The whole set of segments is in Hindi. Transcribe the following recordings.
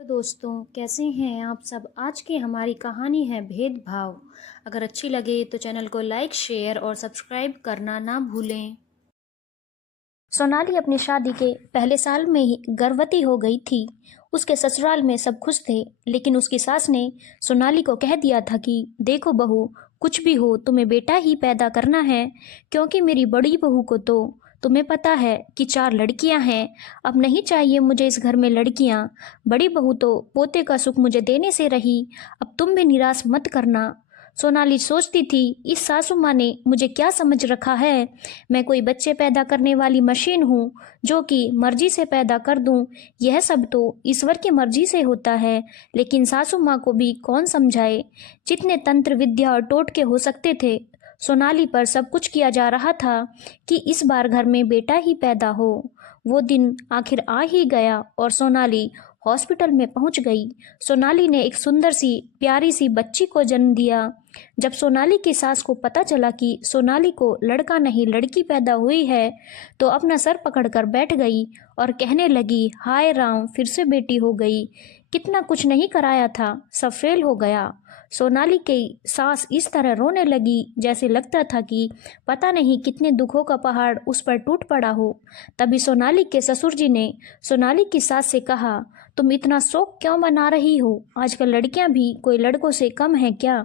तो दोस्तों, कैसे हैं आप सब। आज की हमारी कहानी है भेदभाव। अगर अच्छी लगे तो चैनल को लाइक, शेयर और सब्सक्राइब करना ना भूलें। सोनाली अपनी शादी के पहले साल में ही गर्भवती हो गई थी। उसके ससुराल में सब खुश थे, लेकिन उसकी सास ने सोनाली को कह दिया था कि देखो बहू, कुछ भी हो तुम्हें बेटा ही पैदा करना है, क्योंकि मेरी बड़ी बहू को तो तुम्हें पता है कि 4 लड़कियां हैं। अब नहीं चाहिए मुझे इस घर में लड़कियां। बड़ी बहू तो पोते का सुख मुझे देने से रही, अब तुम भी निराश मत करना। सोनाली सोचती थी, इस सासू माँ ने मुझे क्या समझ रखा है। मैं कोई बच्चे पैदा करने वाली मशीन हूँ जो कि मर्जी से पैदा कर दूँ। यह सब तो ईश्वर की मर्जी से होता है, लेकिन सासू माँ को भी कौन समझाए। जितने तंत्र विद्या और टोटके हो सकते थे, सोनाली पर सब कुछ किया जा रहा था कि इस बार घर में बेटा ही पैदा हो। वो दिन आखिर आ ही गया और सोनाली हॉस्पिटल में पहुंच गई। सोनाली ने एक सुंदर सी प्यारी सी बच्ची को जन्म दिया। जब सोनाली की सास को पता चला कि सोनाली को लड़का नहीं लड़की पैदा हुई है, तो अपना सर पकड़कर बैठ गई और कहने लगी, हाय राम, फिर से बेटी हो गई। कितना कुछ नहीं कराया था, सब फेल हो गया। सोनाली की सास इस तरह रोने लगी जैसे लगता था कि पता नहीं कितने दुखों का पहाड़ उस पर टूट पड़ा हो। तभी सोनाली के ससुर जी ने सोनाली की सास से कहा, तुम इतना शोक क्यों मना रही हो। आजकल लड़कियां भी कोई लड़कों से कम है क्या।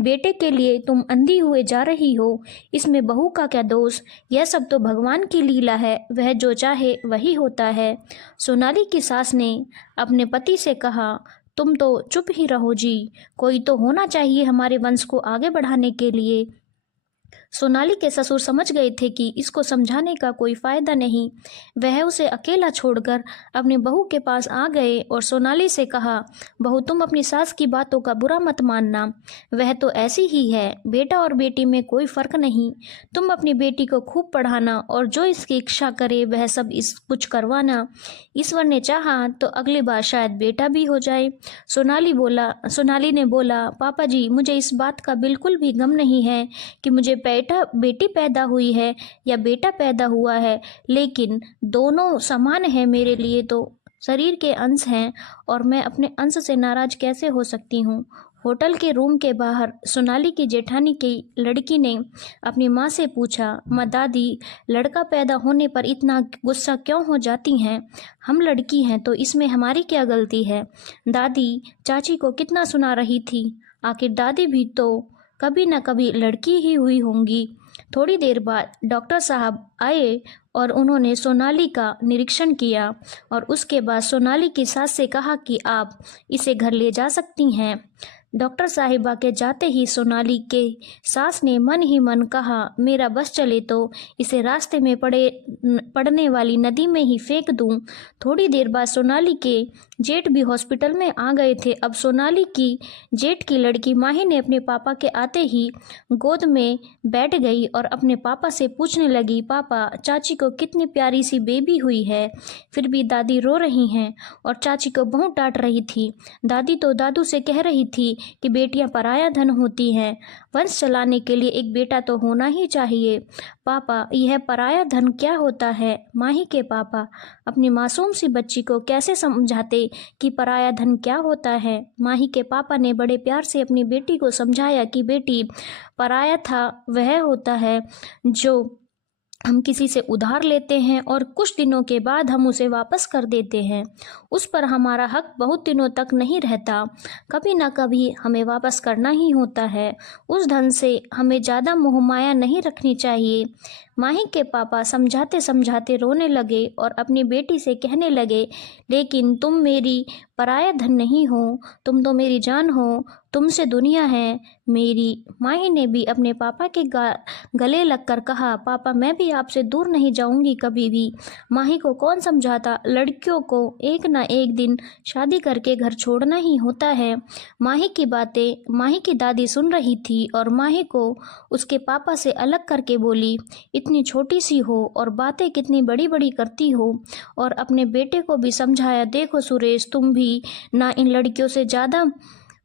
बेटे के लिए तुम अंधी हुए जा रही हो, इसमें बहू का क्या दोष। यह सब तो भगवान की लीला है, वह जो चाहे वही होता है। सोनाली की सास ने अपने पति से कहा, तुम तो चुप ही रहो जी, कोई तो होना चाहिए हमारे वंश को आगे बढ़ाने के लिए। सोनाली के ससुर समझ गए थे कि इसको समझाने का कोई फायदा नहीं। वह उसे अकेला छोड़कर अपनी बहू के पास आ गए और सोनाली से कहा, बहू तुम अपनी सास की बातों का बुरा मत मानना, वह तो ऐसी ही है, बेटा और बेटी में कोई फर्क नहीं। तुम अपनी बेटी को खूब पढ़ाना और जो इसकी इच्छा करे वह सब इस कुछ करवाना। ईश्वर ने चाहा तो अगली बार शायद बेटा भी हो जाए। सोनाली ने बोला, पापा जी, मुझे इस बात का बिल्कुल भी गम नहीं है कि मुझे बेटा बेटी पैदा हुई है या बेटा पैदा हुआ है, लेकिन दोनों समान है मेरे लिए, तो शरीर के अंश हैं और मैं अपने अंश से नाराज कैसे हो सकती हूँ। होटल के रूम के बाहर सोनाली की जेठानी की लड़की ने अपनी माँ से पूछा, माँ दादी, लड़का पैदा होने पर इतना गुस्सा क्यों हो जाती हैं। हम लड़की हैं तो इसमें हमारी क्या गलती है। दादी चाची को कितना सुना रही थी, आखिर दादी भी तो कभी न कभी लड़की ही हुई होंगी। थोड़ी देर बाद डॉक्टर साहब आए और उन्होंने सोनाली का निरीक्षण किया और उसके बाद सोनाली की सास से कहा कि आप इसे घर ले जा सकती हैं। डॉक्टर साहिबा के जाते ही सोनाली के सास ने मन ही मन कहा, मेरा बस चले तो इसे रास्ते में पड़ने वाली नदी में ही फेंक दूं। थोड़ी देर बाद सोनाली के जेठ भी हॉस्पिटल में आ गए थे। अब सोनाली की जेठ की लड़की माही ने अपने पापा के आते ही गोद में बैठ गई और अपने पापा से पूछने लगी, पापा, चाची को कितनी प्यारी सी बेबी हुई है, फिर भी दादी रो रही हैं और चाची को बहुत डांट रही थी। दादी तो दादू से कह रही थी कि बेटियां पराया धन होती हैं, वंश चलाने के लिए एक बेटा तो होना ही चाहिए। पापा, यह पराया धन क्या होता है। माही के पापा अपनी मासूम सी बच्ची को कैसे समझाते कि पराया धन क्या होता है। माही के पापा ने बड़े प्यार से अपनी बेटी को समझाया कि बेटी, पराया था वह होता है जो हम किसी से उधार लेते हैं और कुछ दिनों के बाद हम उसे वापस कर देते हैं। उस पर हमारा हक बहुत दिनों तक नहीं रहता, कभी ना कभी हमें वापस करना ही होता है। उस धन से हमें ज़्यादा मोह माया नहीं रखनी चाहिए। माही के पापा समझाते समझाते रोने लगे और अपनी बेटी से कहने लगे, लेकिन तुम मेरी पराया धन नहीं हो, तुम तो मेरी जान हो, तुमसे दुनिया है मेरी। माही ने भी अपने पापा के गले लगकर कहा, पापा, मैं भी आपसे दूर नहीं जाऊंगी कभी भी। माही को कौन समझाता, लड़कियों को एक ना एक दिन शादी करके घर छोड़ना ही होता है। माही की बातें माही की दादी सुन रही थी और माही को उसके पापा से अलग करके बोली, इतनी छोटी सी हो और बातें कितनी बड़ी बड़ी करती हो। और अपने बेटे को भी समझाया, देखो सुरेश, तुम भी ना इन लड़कियों से ज़्यादा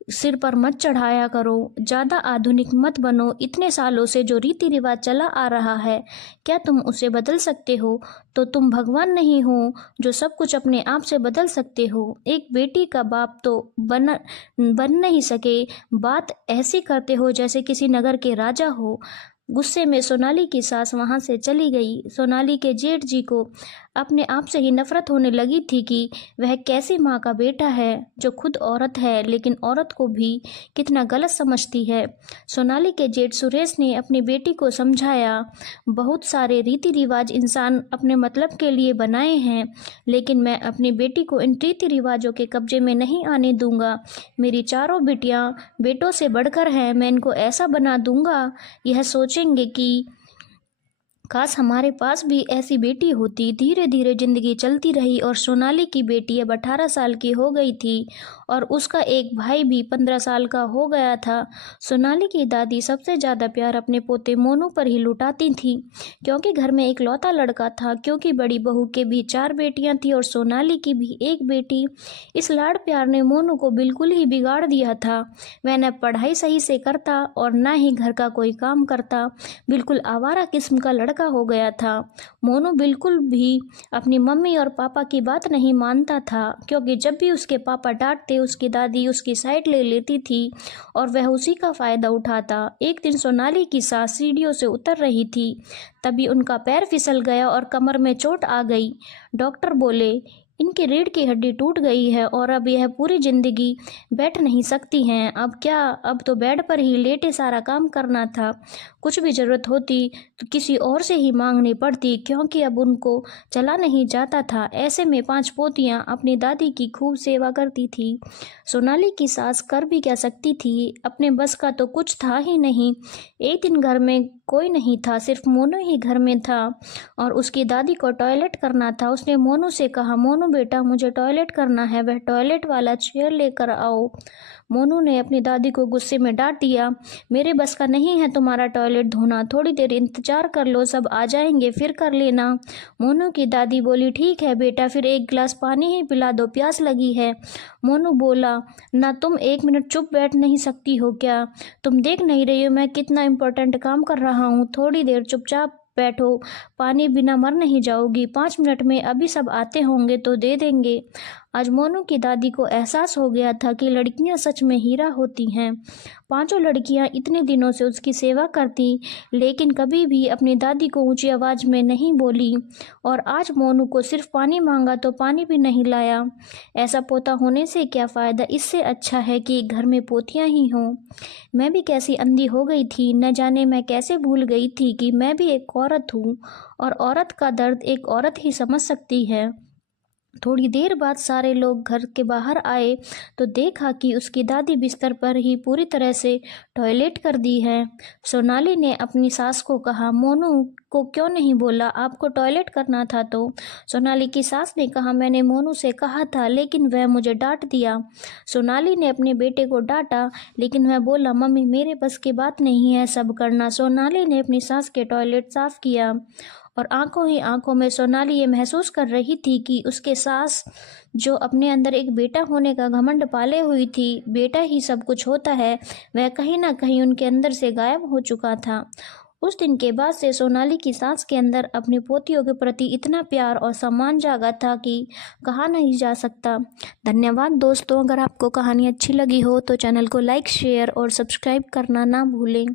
सिर पर मत चढ़ाया करो, ज़्यादा आधुनिक मत बनो। इतने सालों से जो रीति रिवाज चला आ रहा है, क्या तुम उसे बदल सकते हो? तो तुम भगवान नहीं हो जो सब कुछ अपने आप से बदल सकते हो। एक बेटी का बाप तो बन नहीं सके, बात ऐसी करते हो जैसे किसी नगर के राजा हो। गुस्से में सोनाली की सास वहां से चली गई। सोनाली के जेठ जी को अपने आप से ही नफरत होने लगी थी कि वह कैसी माँ का बेटा है जो खुद औरत है लेकिन औरत को भी कितना गलत समझती है। सोनाली के जेठ सुरेश ने अपनी बेटी को समझाया, बहुत सारे रीति रिवाज इंसान अपने मतलब के लिए बनाए हैं, लेकिन मैं अपनी बेटी को इन रीति रिवाजों के कब्जे में नहीं आने दूंगा। मेरी चारों बेटियां बेटों से बढ़कर हैं, मैं इनको ऐसा बना दूंगा यह सोचेंगे कि काश हमारे पास भी ऐसी बेटी होती। धीरे धीरे जिंदगी चलती रही और सोनाली की बेटी अब 18 साल की हो गई थी और उसका एक भाई भी 15 साल का हो गया था। सोनाली की दादी सबसे ज़्यादा प्यार अपने पोते मोनू पर ही लुटाती थी, क्योंकि घर में एक लौता लड़का था। क्योंकि बड़ी बहू के भी 4 बेटियां थी और सोनाली की भी एक बेटी। इस लाड़ प्यार ने मोनू को बिल्कुल ही बिगाड़ दिया था। वह न पढ़ाई सही से करता और न ही घर का कोई काम करता। बिल्कुल आवारा किस्म का लड़का हो गया था। मोनू बिल्कुल भी अपनी मम्मी और पापा की बात नहीं मानता था, क्योंकि जब भी उसके पापा डांटते उसकी दादी उसकी साइड ले लेती थी और वह उसी का फायदा उठाता। एक दिन सोनाली की सास सीढ़ियों से उतर रही थी, तभी उनका पैर फिसल गया और कमर में चोट आ गई। डॉक्टर बोले, इनकी रीढ़ की हड्डी टूट गई है और अब यह पूरी जिंदगी बैठ नहीं सकती हैं। अब क्या, अब तो बेड पर ही लेटे सारा काम करना था। कुछ भी ज़रूरत होती तो किसी और से ही मांगनी पड़ती, क्योंकि अब उनको चला नहीं जाता था। ऐसे में 5 पोतियां अपनी दादी की खूब सेवा करती थी। सोनाली की सास कर भी क्या सकती थी, अपने बस का तो कुछ था ही नहीं। एक दिन घर में कोई नहीं था, सिर्फ मोनू ही घर में था और उसकी दादी को टॉयलेट करना था। उसने मोनू से कहा, मोनू बेटा मुझे टॉयलेट करना है, वह टॉयलेट वाला चेयर लेकर आओ। मोनू ने अपनी दादी को गुस्से में डांट दिया, मेरे बस का नहीं है तुम्हारा टॉयलेट धोना, थोड़ी देर इंतजार कर लो, सब आ जाएंगे फिर कर लेना। मोनू की दादी बोली, ठीक है बेटा, फिर एक गिलास पानी ही पिला दो, प्यास लगी है। मोनू बोला, ना तुम 1 मिनट चुप बैठ नहीं सकती हो क्या? तुम देख नहीं रही हो मैं कितना इम्पोर्टेंट काम कर रहा हूँ? थोड़ी देर चुपचाप बैठो, पानी बिना मर नहीं जाओगी, 5 मिनट में अभी सब आते होंगे तो दे देंगे। आज मोनू की दादी को एहसास हो गया था कि लड़कियां सच में हीरा होती हैं। 5 लड़कियां इतने दिनों से उसकी सेवा करती, लेकिन कभी भी अपनी दादी को ऊंची आवाज में नहीं बोली। और आज मोनू को सिर्फ पानी मांगा तो पानी भी नहीं लाया। ऐसा पोता होने से क्या फ़ायदा, इससे अच्छा है कि घर में पोतियां ही हों। मैं भी कैसी अंधी हो गई थी, न जाने मैं कैसे भूल गई थी कि मैं भी एक औरत हूँ और औरत का दर्द एक औरत ही समझ सकती है। थोड़ी देर बाद सारे लोग घर के बाहर आए तो देखा कि उसकी दादी बिस्तर पर ही पूरी तरह से टॉयलेट कर दी है। सोनाली ने अपनी सास को कहा, मोनू को क्यों नहीं बोला, आपको टॉयलेट करना था तो? सोनाली की सास ने कहा, मैंने मोनू से कहा था लेकिन वह मुझे डांट दिया। सोनाली ने अपने बेटे को डांटा, लेकिन वह बोला, मम्मी मेरे बस की बात नहीं है सब करना। सोनाली ने अपनी सास के टॉयलेट साफ किया और आंखों ही आंखों में सोनाली ये महसूस कर रही थी कि उसके सास जो अपने अंदर एक बेटा होने का घमंड पाले हुई थी, बेटा ही सब कुछ होता है, वह कहीं ना कहीं उनके अंदर से गायब हो चुका था। उस दिन के बाद से सोनाली की सास के अंदर अपनी पोतियों के प्रति इतना प्यार और सम्मान जागा था कि कहा नहीं जा सकता। धन्यवाद दोस्तों, अगर आपको कहानी अच्छी लगी हो तो चैनल को लाइक, शेयर और सब्सक्राइब करना ना भूलें।